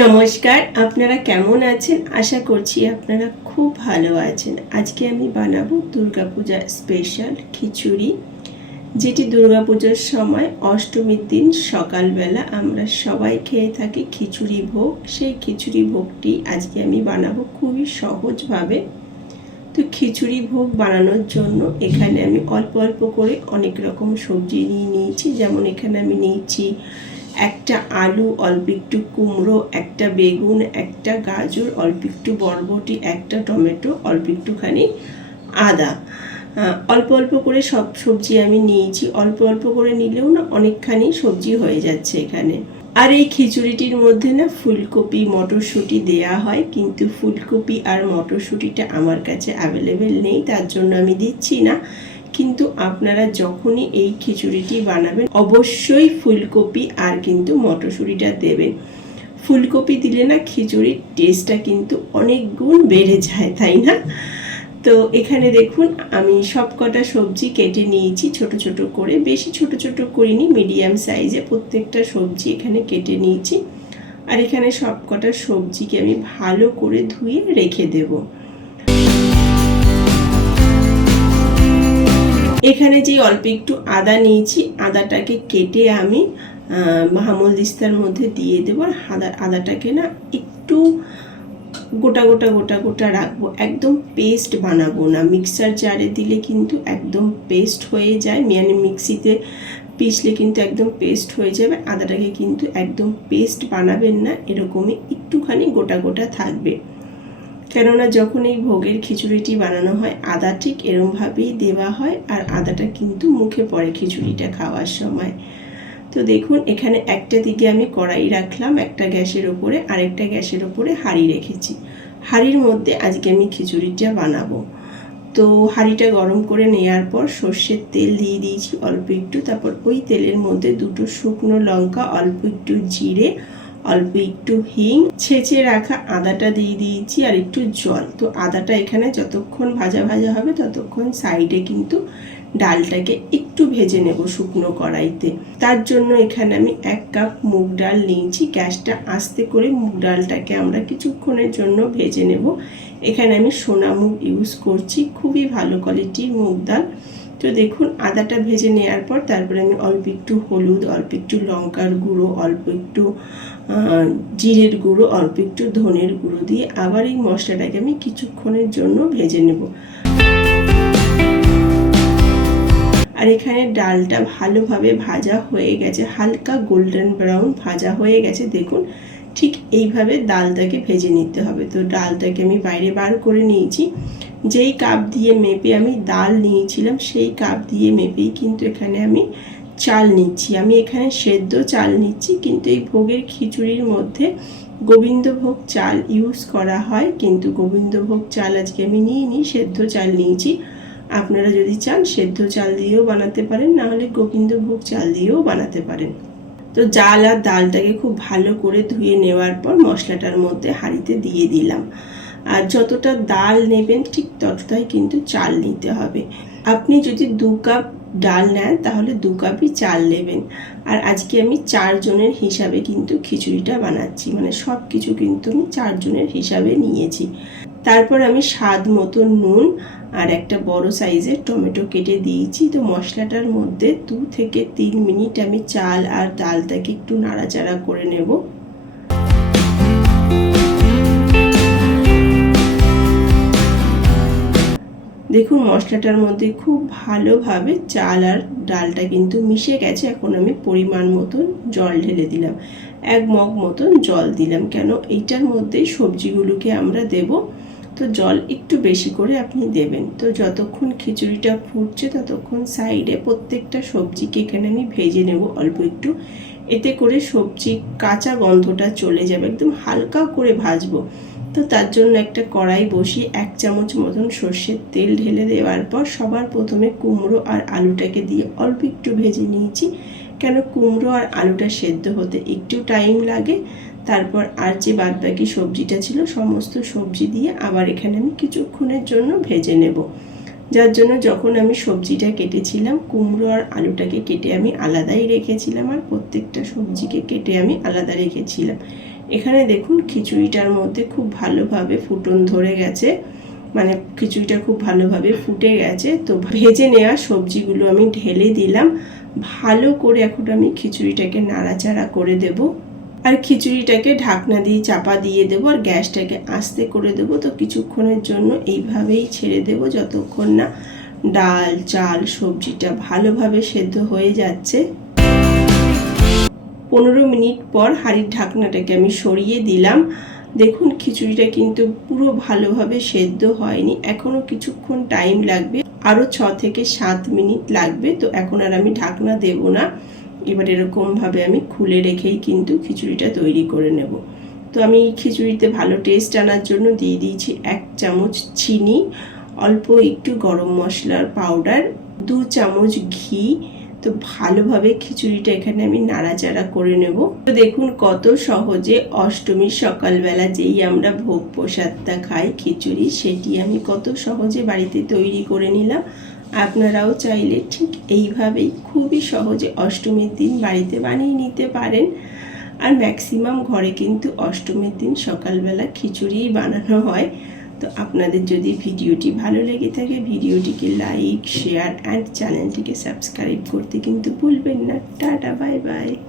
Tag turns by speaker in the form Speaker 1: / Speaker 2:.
Speaker 1: নমস্কার, আপনারা কেমন আছেন? আশা করছি আপনারা খুব ভালো আছেন। আজকে আমি বানাবো দুর্গাপূজা স্পেশাল খিচুড়ি, যেটি দুর্গাপূজার সময় অষ্টমীর দিন সকালবেলা আমরা সবাই খেয়ে থাকি খিচুড়ি ভোগ। সেই খিচুড়ি ভোগটি আজকে আমি বানাবো খুবই সহজভাবে। তো খিচুড়ি ভোগ বানানোর জন্য এখানে আমি অল্প অল্প করে অনেক রকম সবজি নিয়ে নিয়েছি। যেমন এখানে আমি নিয়েছি একটা আলু, অল্প একটু কুমড়ো, একটা বেগুন, একটা গাজর, অল্প একটু বরবটি, একটা টমেটো, অল্প একটুখানি আদা। অল্প অল্প করে সব সবজি আমি নিয়েছি। অল্প অল্প করে নিলেও না অনেকখানি সবজি হয়ে যাচ্ছে এখানে। আর এই খিচুড়িটির মধ্যে না ফুলকপি, মটরশুঁটি দেয়া হয়, কিন্তু ফুলকপি আর মটরশুঁটিটা আমার কাছে অ্যাভেলেবেল নেই, তার জন্য আমি দিচ্ছি না। কিন্তু আপনারা যখনই এই খিচুড়িটি বানাবেন, অবশ্যই ফুলকপি আর কিন্তু মটরশুঁটিটা দেবেন। ফুলকপি দিলে না খিচুড়ির টেস্টটা কিন্তু অনেক গুণ বেড়ে যায়, তাই না? তো এখানে দেখুন, আমি সব কটা সবজি কেটে নিয়েছি, ছোট ছোট করে। বেশি ছোট ছোট করিনি, মিডিয়াম সাইজে প্রত্যেকটা সবজি এখানে কেটে নিয়েছি। আর এখানে সব কটা সবজিকে আমি ভালো করে ধুয়ে রেখে দেবো। এখানে যে অল্প একটু আদা নিয়েছি, আদাটাকে কেটে আমি মাহামল দিস্তার মধ্যে দিয়ে দেবো আর আদা আদাটাকে না একটু গোটা গোটা গোটা গোটা রাখব। একদম পেস্ট বানাবো না। মিক্সার জারে দিলে কিন্তু একদম পেস্ট হয়ে যায়। মানে মিক্সিতে পিসলে কিন্তু একদম পেস্ট হয়ে যাবে। আদাটাকে কিন্তু একদম পেস্ট বানাবেন না। এরকমই একটুখানি গোটা গোটা থাকবে। কেননা যখন এই ভোগের খিচুড়িটি বানানো হয়, আদা ঠিক এরমভাবেই দেওয়া হয় আর আদাটা কিন্তু মুখে পড়ে খিচুড়িটা খাওয়ার সময়। তো দেখুন, এখানে একটা দিকে আমি কড়াই রাখলাম, একটা গ্যাসের ওপরে, আরেকটা গ্যাসের ওপরে হাঁড়ি রেখেছি। হাঁড়ির মধ্যে আজকে আমি খিচুড়িটা বানাবো। তো হাঁড়িটা গরম করে নেওয়ার পর সর্ষের তেল দিয়ে দিয়েছি অল্প একটু, তারপর ওই তেলের মধ্যে দুটো শুকনো লঙ্কা, অল্প একটু জিরে অল্প একটু হিং ছেঁচে রাখা আদাটা দিয়ে দিয়েছি আর একটু জল। তো আদাটা এখানে যতক্ষণ ভাজা ভাজা হবে ততক্ষণ সাইডে কিন্তু ডালটাকে একটু ভেজে নেব শুকনো কড়াইতে। তার জন্য এখানে আমি এক কাপ মুগ ডাল নিয়েছি। গ্যাসটা আস্তে করে মুগ ডালটাকে আমরা কিছুক্ষণের জন্য ভেজে নেব। এখানে আমি সোনা মুগ ইউজ করছি। খুবই ভালো কোয়ালিটির মুগ ডাল। তো দেখুন, আদাটা ভেজে নেওয়ার পর তারপরে আমি অল্প একটু হলুদ, অল্প একটু লঙ্কার গুঁড়ো, অল্প একটু জিরের গুঁড়ো, অল্প একটু ধনের গুঁড়ো দিয়ে আবার এই মশলাটাকে আমি কিছুক্ষণের জন্য ভেজে নেব। আর এখানে ডালটা ভালোভাবে ভাজা হয়ে গেছে, হালকা গোল্ডেন ব্রাউন ভাজা হয়ে গেছে। দেখুন, ঠিক এইভাবে ডালটাকে ভেজে নিতে হবে। তো ডালটাকে আমি বাইরে বার করে নিয়েছি। যেই কাপ দিয়ে মেপে আমি ডাল নিয়েছিলাম, সেই কাপ দিয়ে মেপেই কিন্তু এখানে আমি চাল নিচ্ছি। আমি এখানে সেদ্ধ চাল নিচ্ছি, কিন্তু এই ভোগের খিচুড়ির মধ্যে গোবিন্দভোগ চাল ইউজ করা হয়। কিন্তু গোবিন্দভোগ চাল আজকে আমি নিয়ে নিই সেদ্ধ চাল নিয়েছি। আপনারা যদি চান, সেদ্ধ চাল দিয়েও বানাতে পারেন, না হলে গোবিন্দভোগ চাল দিয়েও বানাতে পারেন। তো জাল আর ডালটাকে খুব ভালো করে ধুয়ে নেওয়ার পর মশলাটার মধ্যে হাঁড়িতে দিয়ে দিলাম। আর যতটা ডাল নেবেন ঠিক ততটাই কিন্তু চাল নিতে হবে। আপনি যদি দু কাপ ডাল নেন, তাহলে দু কাপই চাল নেবেন। আর আজকে আমি চারজনের হিসাবে কিন্তু খিচুড়িটা বানাচ্ছি। মানে সব কিছু কিন্তু আমি চারজনের হিসাবে নিয়েছি। তারপর আমি স্বাদ মতো নুন আর একটা বড় সাইজের টমেটো কেটে দিয়েছি। তো মশলাটার মধ্যে দু থেকে তিন মিনিট আমি চাল আর ডালটাকে একটু নাড়াচাড়া করে নেব। দেখুন মশলাটার মধ্যে খুব ভালোভাবে চাল আর ডালটা কিন্তু মিশে গেছে। এখন আমি পরিমাণ মতন জল ঢেলে দিলাম। এক মগ মতন জল দিলাম কেন? এইটার মধ্যেই সবজিগুলোকে আমরা দেব। তো জল একটু বেশি করে আপনি দেবেন। তো যতক্ষণ খিচুড়িটা ফুটছে ততক্ষণ সাইডে প্রত্যেকটা সবজিকে এখানে আমি ভেজে নেব অল্প একটু। এতে করে সবজি কাঁচা গন্ধটা চলে যাবে। একদম হালকা করে ভাজবো। তো তার জন্য একটা কড়াই বসিয়ে এক চামচ মতন সর্ষের তেল ঢেলে দেওয়ার পর সবার প্রথমে কুমড়ো আর আলুটাকে দিয়ে অল্প একটু ভেজে নিয়েছি। কেন কুমড়ো আর আলুটা সেদ্ধ হতে একটু টাইম লাগে, তারপর আর যে বাদবাকি সবজিটা ছিল সমস্ত সবজি দিয়ে আবার এখানে আমি কিছুক্ষণের জন্য ভেজে নেব। যার জন্য যখন আমি সবজিটা কেটেছিলাম, কুমড়ো আর আলুটাকে কেটে আমি আলাদাই রেখেছিলাম আর প্রত্যেকটা সবজিকে কেটে আমি আলাদা রেখেছিলাম। এখানে দেখুন খিচুড়িটার মধ্যে খুব ভালোভাবে ফুটন ধরে গেছে। মানে খিচুড়িটা খুব ভালোভাবে ফুটে গেছে। তো ভেজে নেওয়া সবজিগুলো আমি ঢেলে দিলাম। ভালো করে এখন আমি খিচুড়িটাকে নাড়াচাড়া করে দেব। আর খিচুড়িটাকে ঢাকনা দিয়ে চাপা দিয়ে দেবো আর গ্যাসটাকে আস্তে করে দেবো। তো কিছুক্ষণের জন্য এইভাবেই ছেড়ে দেবো যতক্ষণ না ডাল, চাল, সবজিটা ভালোভাবে সেদ্ধ হয়ে যাচ্ছে। পনেরো মিনিট পর হাঁড়ির ঢাকনাটাকে আমি সরিয়ে দিলাম। দেখুন, খিচুড়িটা কিন্তু পুরো ভালোভাবে সেদ্ধ হয়নি। এখনও কিছুক্ষণ টাইম লাগবে। আরও ছ থেকে সাত মিনিট লাগবে। তো এখন আর আমি ঢাকনা দেব না। এবার এরকমভাবে আমি খুলে রেখেই কিন্তু খিচুড়িটা তৈরি করে নেব। তো আমি খিচুড়িতে ভালো টেস্ট আনার জন্য দিয়ে দিয়েছি এক চামচ চিনি, অল্প একটু গরম মশলার পাউডার দু চামচ ঘি তো ভালোভাবে খিচুড়িটা এখানে আমি নাড়াচাড়া করে নেব। তো দেখুন কত সহজে অষ্টমীর সকালবেলা যেই আমরা ভোগ প্রসাদটা খাই খিচুড়ি, সেটি আমি কত সহজে বাড়িতে তৈরি করে নিলাম। আপনারাও চাইলে ঠিক এইভাবেই খুবই সহজে অষ্টমীর দিন বাড়িতে বানিয়ে নিতে পারেন। আর ম্যাক্সিমাম ঘরে কিন্তু অষ্টমীর দিন সকালবেলা খিচুড়িই বানানো হয়। তো আপনাদের যদি ভিডিওটি ভালো লেগে থাকে, ভিডিওটিকে লাইক শেয়ার অ্যান্ড চ্যানেলটিকে সাবস্ক্রাইব করতে কিন্তু ভুলবেন না। Tata bye bye